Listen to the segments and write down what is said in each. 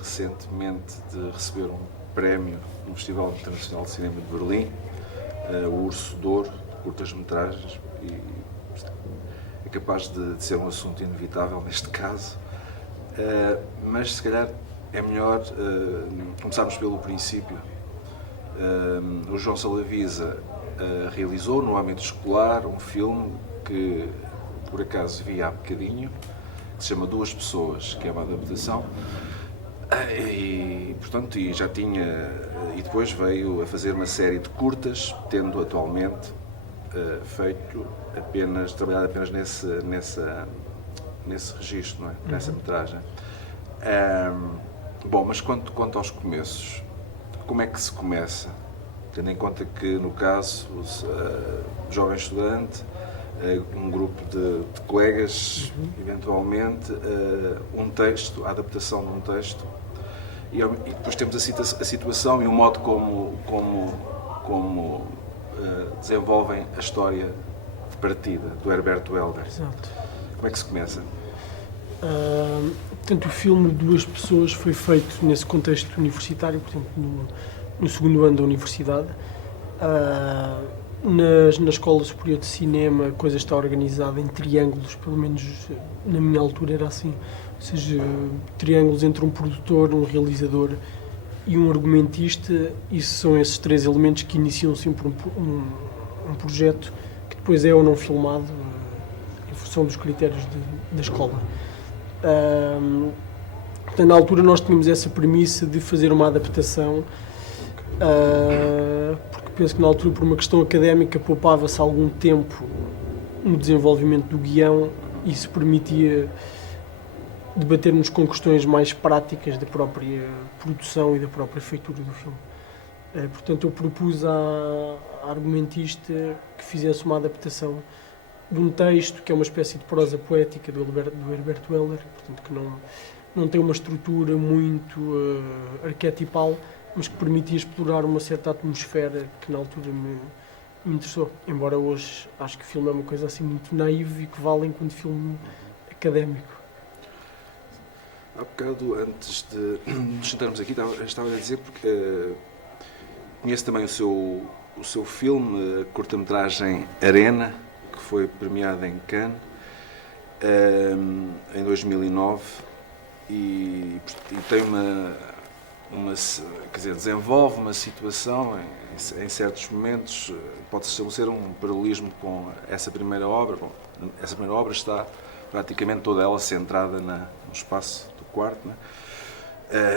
recentemente de receber um prémio no Festival Internacional de Cinema de Berlim, o Urso de Ouro, de curtas-metragens, e é capaz de ser um assunto inevitável neste caso, mas se calhar é melhor começarmos pelo princípio. O João Salavisa realizou no âmbito escolar um filme que por acaso vi há bocadinho, que se chama Duas Pessoas, que é uma adaptação, e portanto já tinha, e depois veio a fazer uma série de curtas, tendo atualmente trabalhado apenas nesse registro, não é? Nessa metragem. Bom, mas quanto aos começos, como é que se começa? Tendo em conta que, no caso, jovem estudante, um grupo de colegas, eventualmente, um texto, a adaptação de um texto, e depois temos a situação e o modo como desenvolvem a história de partida do Herberto Helder. Exato. Como é que se começa? Portanto, o filme Duas Pessoas foi feito nesse contexto universitário, portanto, no segundo ano da universidade. Na Escola Superior de Cinema, a coisa está organizada em triângulos, pelo menos na minha altura era assim. Ou seja, triângulos entre um produtor, um realizador e um argumentista, e são esses três elementos que iniciam sempre um projeto que depois é ou não filmado, em função dos critérios da escola. Portanto, na altura nós tínhamos essa premissa de fazer uma adaptação, porque penso que na altura, por uma questão académica, poupava-se algum tempo no desenvolvimento do guião e isso permitia debatermos com questões mais práticas da própria produção e da própria feitura do filme. Portanto, eu propus à argumentista que fizesse uma adaptação de um texto que é uma espécie de prosa poética do Herberto Helder, portanto, que não tem uma estrutura muito arquetipal, mas que permitia explorar uma certa atmosfera que na altura me interessou. Embora hoje acho que o filme é uma coisa assim muito naiva e que vale enquanto filme académico. Há bocado, antes de nos sentarmos aqui, estava a dizer, porque conheço também o seu filme, a curta-metragem Arena, que foi premiado em Cannes em 2009 e tem quer dizer, desenvolve uma situação em certos momentos, pode-se estabelecer um paralelismo com essa primeira obra. Bom, essa primeira obra está praticamente toda ela centrada no espaço do quarto, né?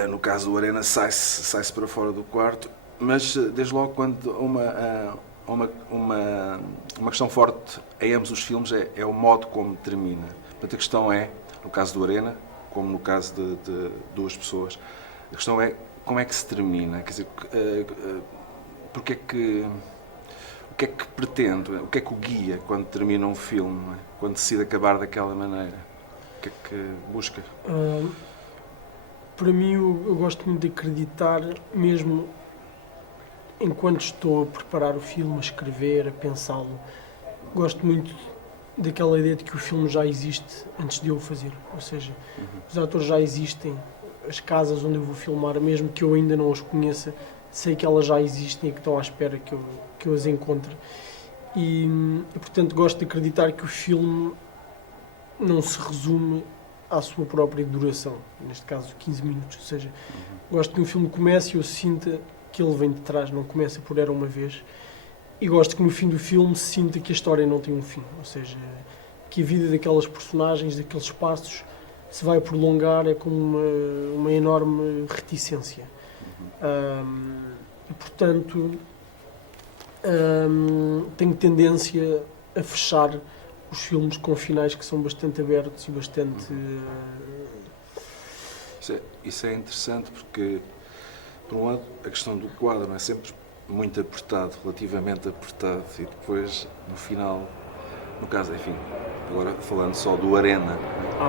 No caso do Arena sai-se para fora do quarto, mas desde logo quando uma questão forte em ambos os filmes é o modo como termina. Portanto, a questão é, no caso do Arena, como no caso de Duas Pessoas, a questão é como é que se termina, quer dizer, o que é que pretende, o que é que o guia quando termina um filme, não é? Quando decide acabar daquela maneira, o que é que busca? Para mim, eu gosto muito de acreditar, mesmo enquanto estou a preparar o filme, a escrever, a pensá-lo, gosto muito daquela ideia de que o filme já existe antes de eu o fazer. Ou seja, os atores já existem, as casas onde eu vou filmar, mesmo que eu ainda não as conheça, sei que elas já existem e que estão à espera que eu as encontre. E, portanto, gosto de acreditar que o filme não se resume à sua própria duração, neste caso 15 minutos. Ou seja, gosto que um filme comece e eu sinta que ele vem de trás, não começa por Era Uma Vez, e gosto que no fim do filme se sinta que a história não tem um fim, ou seja, que a vida daquelas personagens, daqueles espaços, se vai prolongar como uma enorme reticência. E, portanto, tenho tendência a fechar os filmes com finais que são bastante abertos e bastante... Isso é interessante porque, por um lado, a questão do quadro é sempre muito apertado, relativamente apertado, e depois, no final, no caso, enfim, agora falando só do Arena,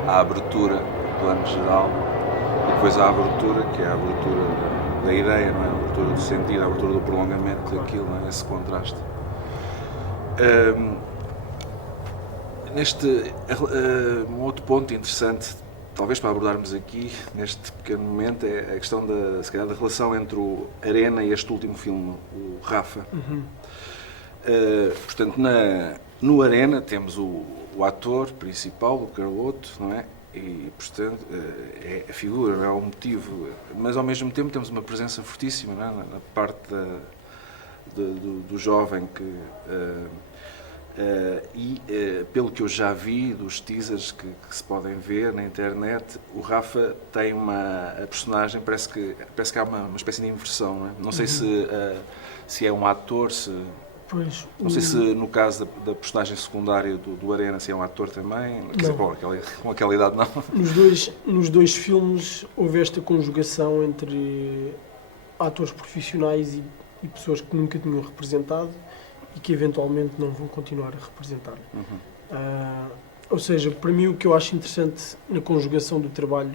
a abertura, o plano geral, e depois a abertura, que é a abertura da ideia, não é? A abertura do sentido, a abertura do prolongamento daquilo, não é? Esse contraste. Um outro ponto interessante talvez para abordarmos aqui, neste pequeno momento, é a questão se calhar, da relação entre o Arena e este último filme, o Rafa. Portanto, no Arena temos o ator principal, o Carloto, não é? E, portanto, é a figura, não é o motivo. Mas, ao mesmo tempo, temos uma presença fortíssima, não é? Na parte do jovem que... pelo que eu já vi dos teasers que se podem ver na internet, o Rafa tem a personagem, parece que há uma espécie de inversão, não é? Não sei se é um ator, Pois, não sei se no caso da personagem secundária do Arena se é um ator também, quer dizer, bom, com aquela idade não. Nos dois filmes houve esta conjugação entre atores profissionais e pessoas que nunca tinham representado e que eventualmente não vão continuar a representar. Ou seja, para mim o que eu acho interessante na conjugação do trabalho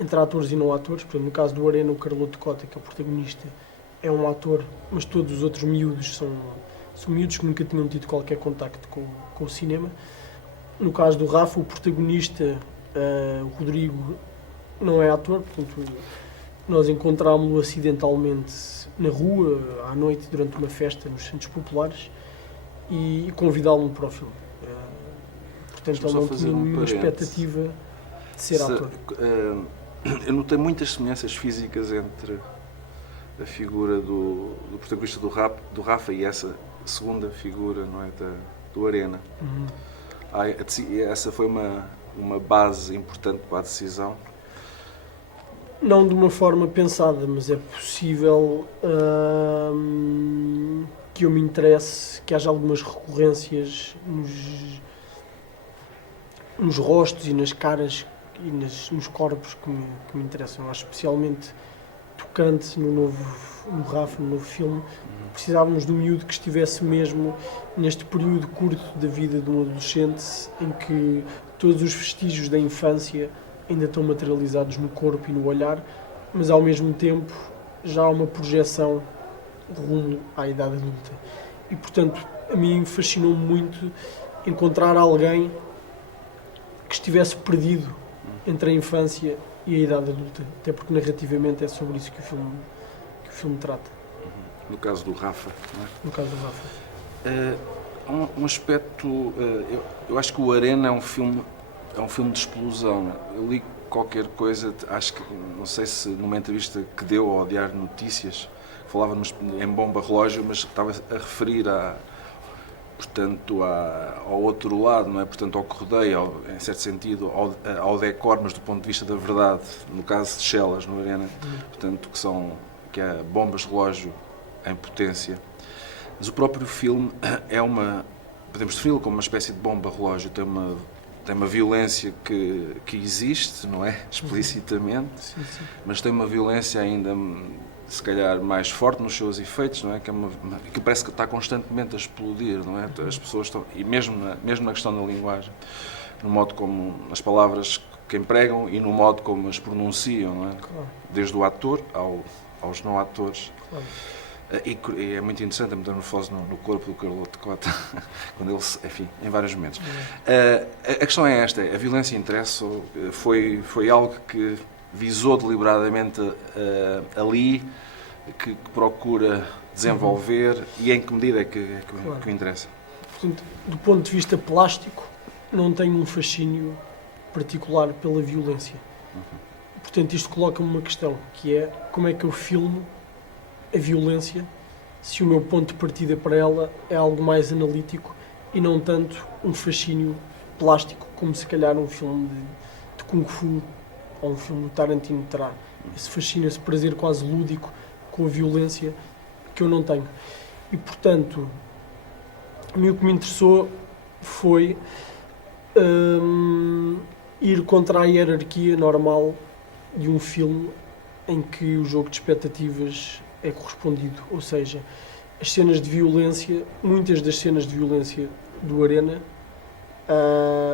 entre atores e não atores, por exemplo, no caso do Arena, o Carloto Cota, que é o protagonista, é um ator, mas todos os outros miúdos são miúdos que nunca tinham tido qualquer contacto com o cinema. No caso do Rafa, o protagonista, o Rodrigo, não é ator, portanto, nós encontrámo-lo acidentalmente na rua, à noite, durante uma festa nos centros populares, e convidámo-lo para o filme. Portanto, ele não tinha nenhuma expectativa de ser ator. Eu notei muitas semelhanças físicas entre a figura do protagonista do Rafa e essa segunda figura, não é, do Arena. Essa foi uma base importante para a decisão. Não de uma forma pensada, mas é possível que eu me interesse, que haja algumas recorrências nos rostos e nas caras e nos corpos que me interessam. Eu acho especialmente tocante no Rafa, no novo filme. Precisávamos de um miúdo que estivesse mesmo neste período curto da vida de um adolescente em que todos os vestígios da infância ainda estão materializados no corpo e no olhar, mas ao mesmo tempo já há uma projeção rumo à idade adulta. E, portanto, a mim fascinou-me muito encontrar alguém que estivesse perdido entre a infância e a idade adulta, até porque narrativamente é sobre isso que o filme trata. No caso do Rafa, não é? No caso do Rafa. Um aspecto... eu acho que o Arena é um filme de explosão. Eu li qualquer coisa, acho que, não sei se numa entrevista que deu ao Diário de Notícias, falava em bomba relógio, mas estava a referir portanto, ao outro lado, não é? Portanto, ao que rodeia, em certo sentido, ao decor, mas do ponto de vista da verdade, no caso de Chelas, no Arena, portanto, que é bombas relógio em potência. Mas o próprio filme podemos defini-lo como uma espécie de bomba relógio, tem uma violência que existe, não é? Explicitamente, Sim. mas tem uma violência ainda, se calhar, mais forte nos seus efeitos, não é? Que parece que está constantemente a explodir, não é? As pessoas estão, e mesmo na questão da linguagem, no modo como as palavras que empregam e no modo como as pronunciam, não é? Claro. Desde o ator aos não atores. Claro. E é muito interessante a metamorfose no corpo do Carloto Cota, quando ele, enfim, em vários momentos. A questão é esta: a violência interessa, foi algo que visou deliberadamente ali, que procura desenvolver, e em que medida é que o interessa? Portanto, do ponto de vista plástico, não tenho um fascínio particular pela violência. Portanto, isto coloca-me uma questão, que é como é que eu filmo a violência se o meu ponto de partida para ela é algo mais analítico e não tanto um fascínio plástico, como se calhar um filme de Kung Fu ou um filme do Tarantino terá. Esse fascínio, esse prazer quase lúdico com a violência que eu não tenho. E, portanto, a mim o que me interessou foi ir contra a hierarquia normal de um filme em que o jogo de expectativas é correspondido, ou seja, as cenas de violência, muitas das cenas de violência do Arena,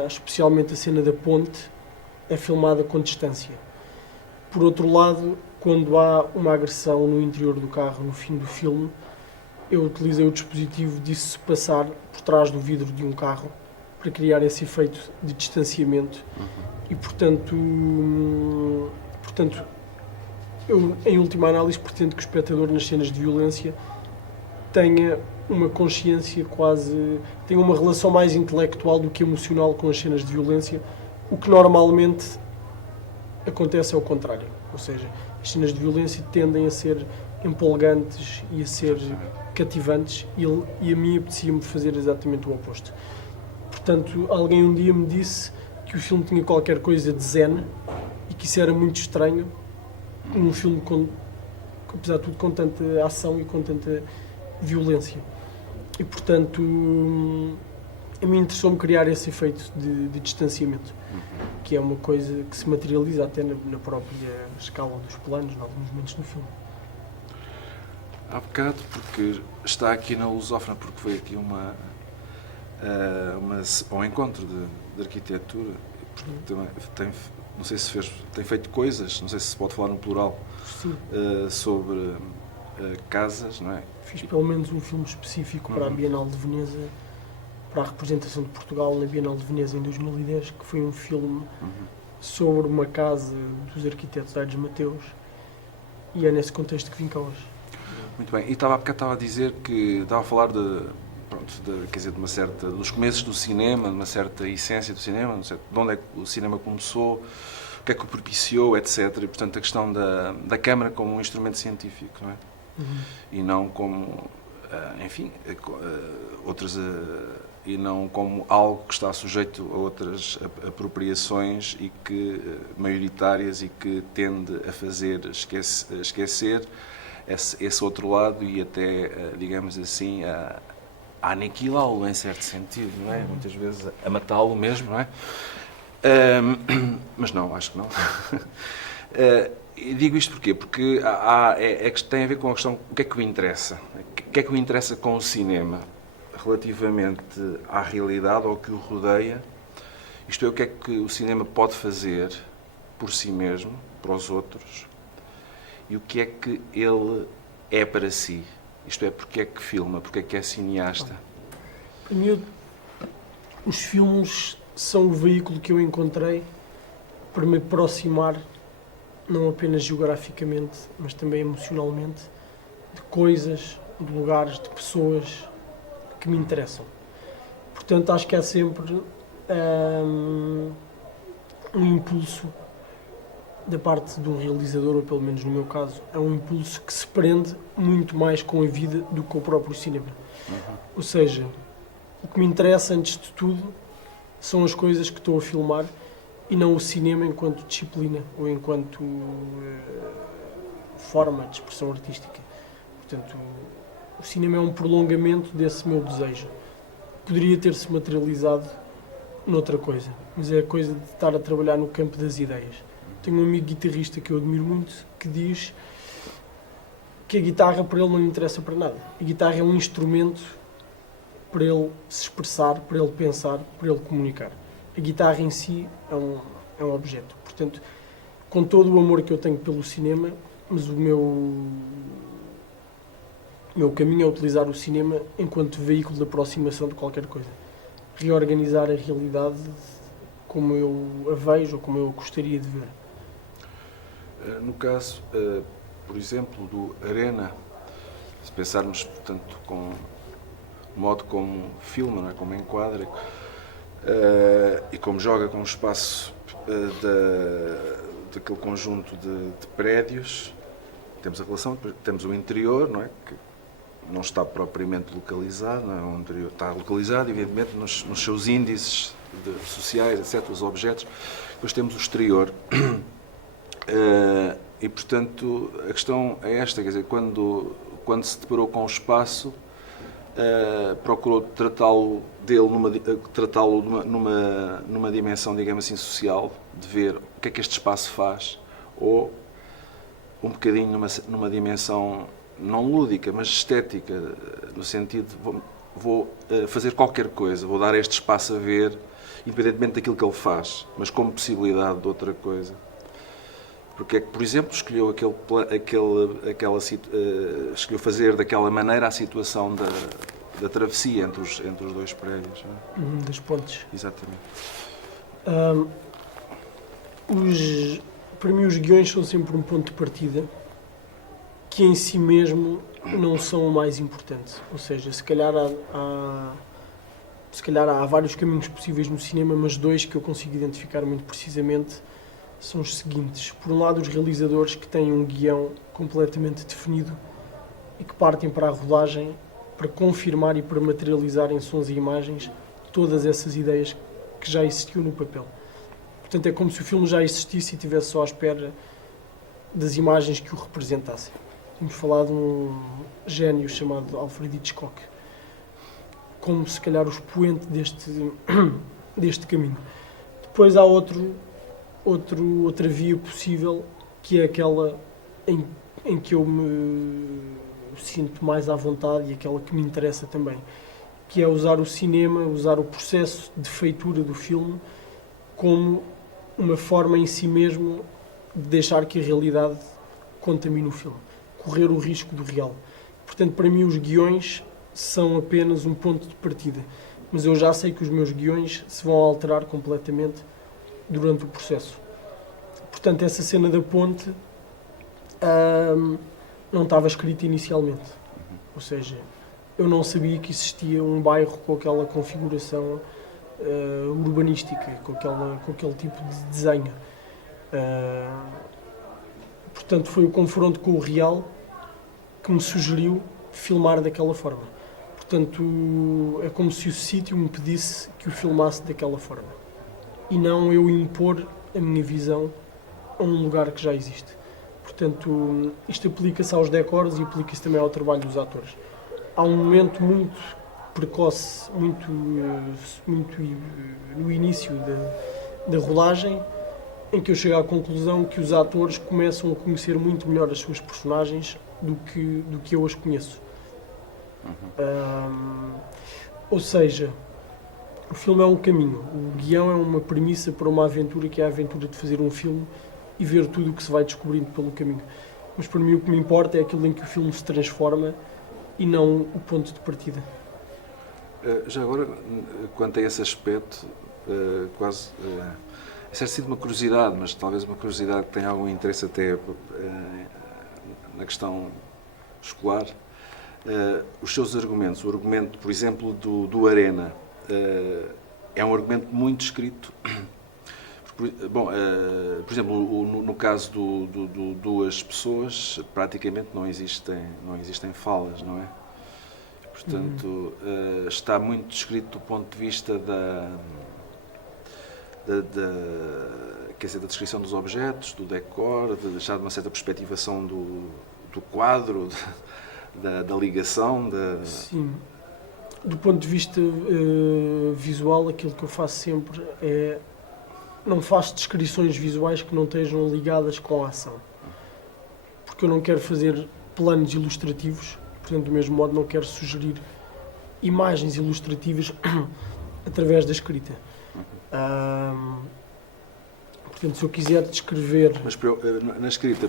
especialmente a cena da ponte, é filmada com distância. Por outro lado, quando há uma agressão no interior do carro no fim do filme, eu utilizei o dispositivo de se passar por trás do vidro de um carro para criar esse efeito de distanciamento e, portanto, eu, em última análise, pretendo que o espectador nas cenas de violência tenha uma consciência quase, tenha uma relação mais intelectual do que emocional com as cenas de violência, o que normalmente acontece ao contrário, ou seja, as cenas de violência tendem a ser empolgantes e a ser cativantes e a mim apetecia-me fazer exatamente o oposto. Portanto, alguém um dia me disse que o filme tinha qualquer coisa de zen e que isso era muito estranho num filme apesar de tudo com tanta ação e com tanta violência. E, portanto, a mim interessou-me criar esse efeito de distanciamento, que é uma coisa que se materializa até na própria escala dos planos, em alguns momentos do filme. Há bocado, porque está aqui na Lusófona, porque foi aqui um encontro de arquitetura, porque também não sei se tem feito coisas, não sei se pode falar no plural, sobre casas, não é? Fiz pelo menos um filme específico para a Bienal de Veneza, para a representação de Portugal na Bienal de Veneza em 2010, que foi um filme sobre uma casa dos arquitetos Aires Mateus, e é nesse contexto que vim cá hoje. Muito bem, e há bocado estava a dizer que estava a falar quer dizer, de uma certa, dos começos do cinema, de uma certa essência do cinema, de onde é que o cinema começou, o que é que o propiciou, etc. E, portanto, a questão da câmara como um instrumento científico, não é? E não como, enfim, e não como algo que está sujeito a outras apropriações e que maioritárias e que tende a fazer esquecer esse outro lado e até, digamos assim, a aniquilá-lo em certo sentido, não é? Muitas vezes a matá-lo mesmo, não é? Mas não, acho que não. E digo isto porquê? Porque que tem a ver com a questão o que é que me interessa. O que é que me interessa com o cinema relativamente à realidade ou ao que o rodeia, isto é, o que é que o cinema pode fazer por si mesmo, para os outros, e o que é que ele é para si. Isto é, porque é que filma, porque é que é cineasta. Para mim, os filmes são o veículo que eu encontrei para me aproximar, não apenas geograficamente, mas também emocionalmente, de coisas, de lugares, de pessoas que me interessam. Portanto, acho que há sempre um impulso da parte do realizador, ou pelo menos no meu caso, é um impulso que se prende muito mais com a vida do que o próprio cinema. Ou seja, o que me interessa, antes de tudo, são as coisas que estou a filmar e não o cinema enquanto disciplina ou enquanto forma de expressão artística. Portanto, o cinema é um prolongamento desse meu desejo. Poderia ter-se materializado noutra coisa, mas é a coisa de estar a trabalhar no campo das ideias. Tenho um amigo guitarrista que eu admiro muito, que diz que a guitarra para ele não lhe interessa para nada. A guitarra é um instrumento para ele se expressar, para ele pensar, para ele comunicar. A guitarra em si é um objeto. Portanto, com todo o amor que eu tenho pelo cinema, mas o meu caminho é utilizar o cinema enquanto veículo de aproximação de qualquer coisa. Reorganizar a realidade como eu a vejo ou como eu gostaria de ver. No caso, por exemplo, do Arena, se pensarmos, portanto, com o modo como filma, não é? Como enquadra, e como joga com o espaço daquele conjunto de prédios, temos a relação, temos o interior, não é? Que não está propriamente localizado, não é? O interior está localizado, evidentemente, nos seus índices sociais, etc., os objetos. Depois temos o exterior. E, portanto, a questão é esta, quer dizer, quando se deparou com o espaço, procurou tratá-lo numa dimensão, digamos assim, social, de ver o que é que este espaço faz, ou um bocadinho numa dimensão não lúdica, mas estética, no sentido de vou fazer qualquer coisa, vou dar este espaço a ver, independentemente daquilo que ele faz, mas como possibilidade de outra coisa. Porque é que, por exemplo, escolheu escolheu fazer daquela maneira a situação da travessia entre os dois prédios. Não é? Das pontes. Exatamente. Ahm, para mim os guiões são sempre um ponto de partida que em si mesmo não são o mais importante. Ou seja, se calhar há vários caminhos possíveis no cinema, mas dois que eu consigo identificar muito precisamente são os seguintes. Por um lado, os realizadores que têm um guião completamente definido e que partem para a rodagem para confirmar e para materializar em sons e imagens todas essas ideias que já existiam no papel. Portanto, é como se o filme já existisse e estivesse só à espera das imagens que o representassem. Temos falado de um gênio chamado Alfred Hitchcock, como se calhar o expoente deste caminho. Depois há outra via possível, que é aquela em que eu me sinto mais à vontade e aquela que me interessa também, que é usar o cinema, usar o processo de feitura do filme como uma forma em si mesmo de deixar que a realidade contamine o filme, correr o risco do real. Portanto, para mim os guiões são apenas um ponto de partida, mas eu já sei que os meus guiões se vão alterar completamente durante o processo. Portanto, essa cena da ponte não estava escrita inicialmente. Ou seja, eu não sabia que existia um bairro com aquela configuração urbanística, com aquele tipo de desenho. Portanto, foi o confronto com o real que me sugeriu filmar daquela forma. Portanto, é como se o sítio me pedisse que o filmasse daquela forma. E não eu impor a minha visão a um lugar que já existe. Portanto, isto aplica-se aos decors e aplica-se também ao trabalho dos atores. Há um momento muito precoce, muito no início da rolagem, em que eu chego à conclusão que os atores começam a conhecer muito melhor as suas personagens do que eu as conheço. Ou seja, o filme é um caminho, o guião é uma premissa para uma aventura, que é a aventura de fazer um filme e ver tudo o que se vai descobrindo pelo caminho. Mas para mim o que me importa é aquilo em que o filme se transforma e não o ponto de partida. Já agora, quanto a esse aspecto, quase... Essa é sido uma curiosidade, mas talvez uma curiosidade que tenha algum interesse até na questão escolar. Os seus argumentos, o argumento, por exemplo, do Arena, é um argumento muito escrito. Bom, por exemplo, no caso do duas pessoas, praticamente não existem falas, não é? Portanto, está muito descrito do ponto de vista quer dizer, da descrição dos objetos, do decor, de deixar uma certa perspectivação do quadro, da ligação. Sim. Do ponto de vista visual, aquilo que eu faço sempre é não faço descrições visuais que não estejam ligadas com a ação. Porque eu não quero fazer planos ilustrativos, portanto, do mesmo modo não quero sugerir imagens ilustrativas através da escrita. Portanto, se eu quiser descrever... Mas na escrita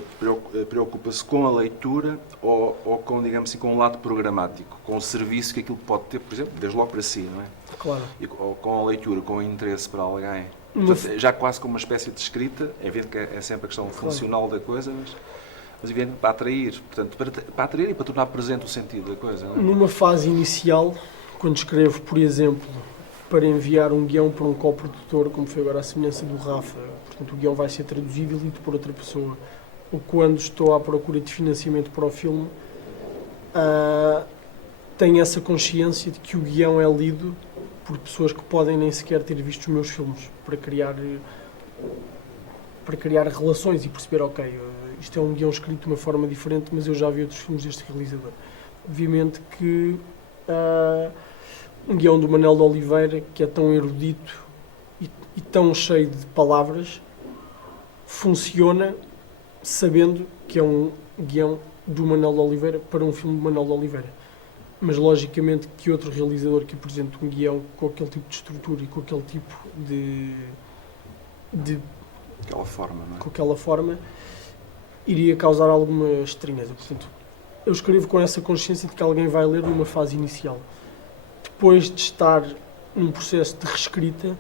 preocupa-se com a leitura ou com, digamos assim, com o lado programático, com o serviço que aquilo pode ter, por exemplo, desde logo para si, não é? Claro. Ou com a leitura, com o interesse para alguém. Portanto, já quase como uma espécie de escrita, é evidente que é sempre a questão funcional da coisa, mas evidente para atrair, portanto, para atrair e para tornar presente o sentido da coisa, não é? Numa fase inicial, quando escrevo, por exemplo, para enviar um guião para um coprodutor, como foi agora a semelhança do Rafa, portanto o guião vai ser traduzido e lido por outra pessoa, ou quando estou à procura de financiamento para o filme, tenho essa consciência de que o guião é lido por pessoas que podem nem sequer ter visto os meus filmes, para criar relações e perceber, ok, isto é um guião escrito de uma forma diferente, mas eu já vi outros filmes deste realizador. Obviamente que um guião do Manuel de Oliveira, que é tão erudito e tão cheio de palavras, funciona sabendo que é um guião do Manuel de Oliveira para um filme de Manuel de Oliveira. Mas, logicamente, que outro realizador que apresente um guião com aquele tipo de estrutura e com aquele tipo de aquela forma, não é? Com aquela forma, iria causar alguma estranheza. Portanto, eu escrevo com essa consciência de que alguém vai ler numa fase inicial. depois de estar num processo de reescrita,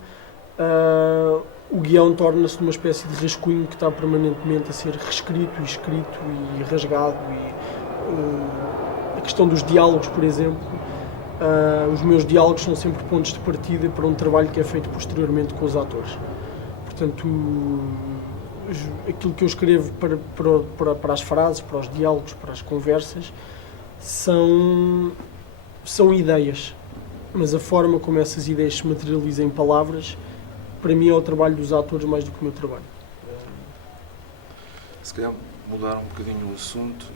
o guião torna-se uma espécie de rascunho que está permanentemente a ser reescrito e escrito e rasgado. A questão dos diálogos, por exemplo, os meus diálogos são sempre pontos de partida para um trabalho que é feito posteriormente com os atores. Portanto, aquilo que eu escrevo para as frases, para os diálogos, para as conversas, são ideias. Mas a forma como essas ideias se materializam em palavras, para mim é o trabalho dos atores mais do que o meu trabalho. Se calhar mudar um bocadinho o assunto,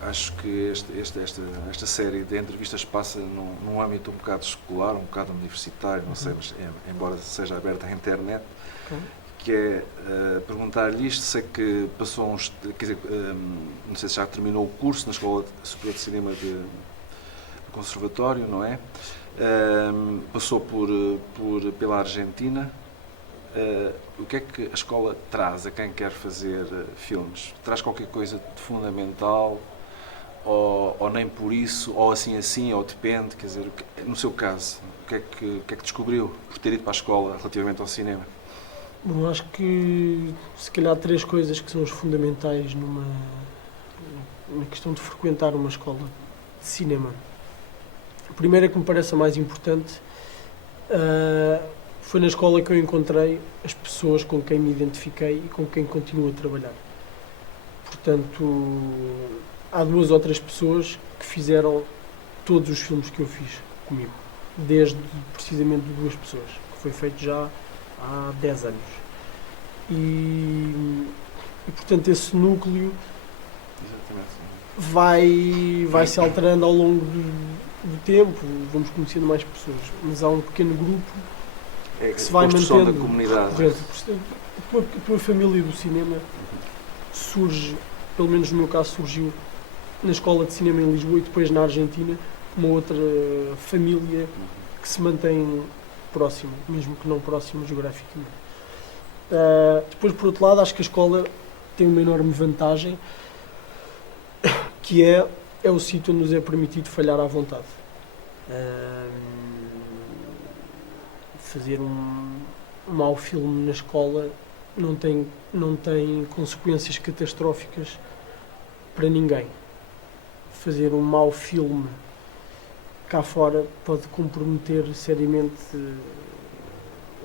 acho que esta série de entrevistas passa num âmbito um bocado escolar, um bocado universitário, não sei, mas embora seja aberta à internet, que é perguntar-lhe isto. Sei que passou quer dizer, não sei se já terminou o curso na Escola Superior de Cinema do Conservatório, não é? Passou pela Argentina. O que é que a escola traz a quem quer fazer filmes? Traz qualquer coisa de fundamental? Ou nem por isso? Ou assim, ou depende? Quer dizer, no seu caso, o que é que descobriu por ter ido para a escola relativamente ao cinema? Bom, acho que se calhar 3 coisas que são os fundamentais na questão de frequentar uma escola de cinema. A primeira, que me parece a mais importante, foi na escola que eu encontrei as pessoas com quem me identifiquei e com quem continuo a trabalhar. Portanto, há 2 ou 3 pessoas que fizeram todos os filmes que eu fiz comigo, desde precisamente 2 pessoas, que foi feito já há 10 anos. E portanto, esse núcleo vai se alterando ao longo do tempo, vamos conhecendo mais pessoas, mas há um pequeno grupo que se vai mantendo da comunidade. A tua família do cinema surge, pelo menos no meu caso, surgiu na Escola de Cinema em Lisboa e depois na Argentina, uma outra família que se mantém próxima, mesmo que não próxima geograficamente. Depois, por outro lado, acho que a escola tem uma enorme vantagem, que é o sítio onde nos é permitido falhar à vontade. Fazer um mau filme na escola não tem consequências catastróficas para ninguém. Fazer um mau filme cá fora pode comprometer seriamente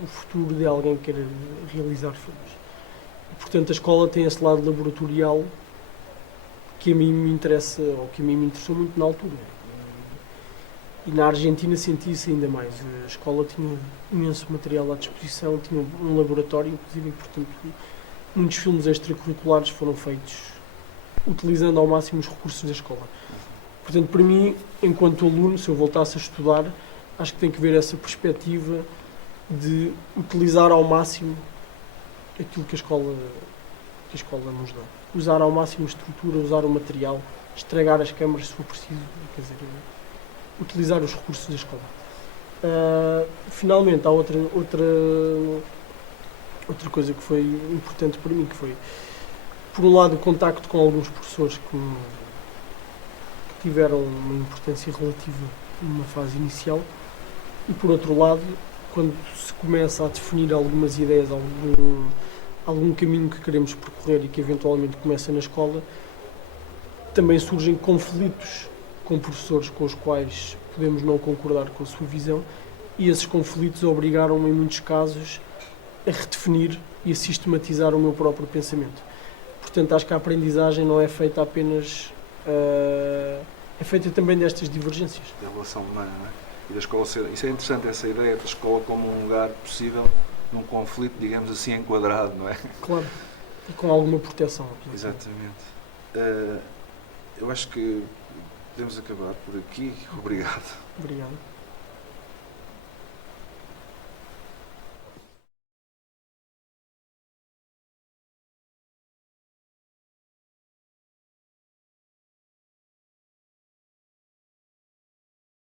o futuro de alguém que queira realizar filmes. E, portanto, a escola tem esse lado laboratorial que a mim me interessa, ou que a mim me interessou muito na altura. E na Argentina senti isso ainda mais. A escola tinha imenso material à disposição, tinha um laboratório, inclusive, e, portanto, muitos filmes extracurriculares foram feitos utilizando ao máximo os recursos da escola. Portanto, para mim, enquanto aluno, se eu voltasse a estudar, acho que tem que ver essa perspectiva de utilizar ao máximo aquilo que a escola nos dá. Usar ao máximo a estrutura, usar o material, estragar as câmaras se for preciso, quer dizer, utilizar os recursos da escola. Finalmente, há outra coisa que foi importante para mim, que foi, por um lado, o contacto com alguns professores que tiveram uma importância relativa numa fase inicial, e por outro lado, quando se começa a definir algumas ideias, algum caminho que queremos percorrer e que eventualmente começa na escola, também surgem conflitos com professores com os quais podemos não concordar com a sua visão, e esses conflitos obrigaram-me, em muitos casos, a redefinir e a sistematizar o meu próprio pensamento. Portanto, acho que a aprendizagem não é feita apenas... é feita também destas divergências. Da relação humana, não é? E da escola ser... Isso é interessante, essa ideia da escola como um lugar possível num conflito, digamos assim, enquadrado, não é? Claro, e com alguma proteção. Exatamente. Eu acho que podemos acabar por aqui. Obrigado. Obrigado.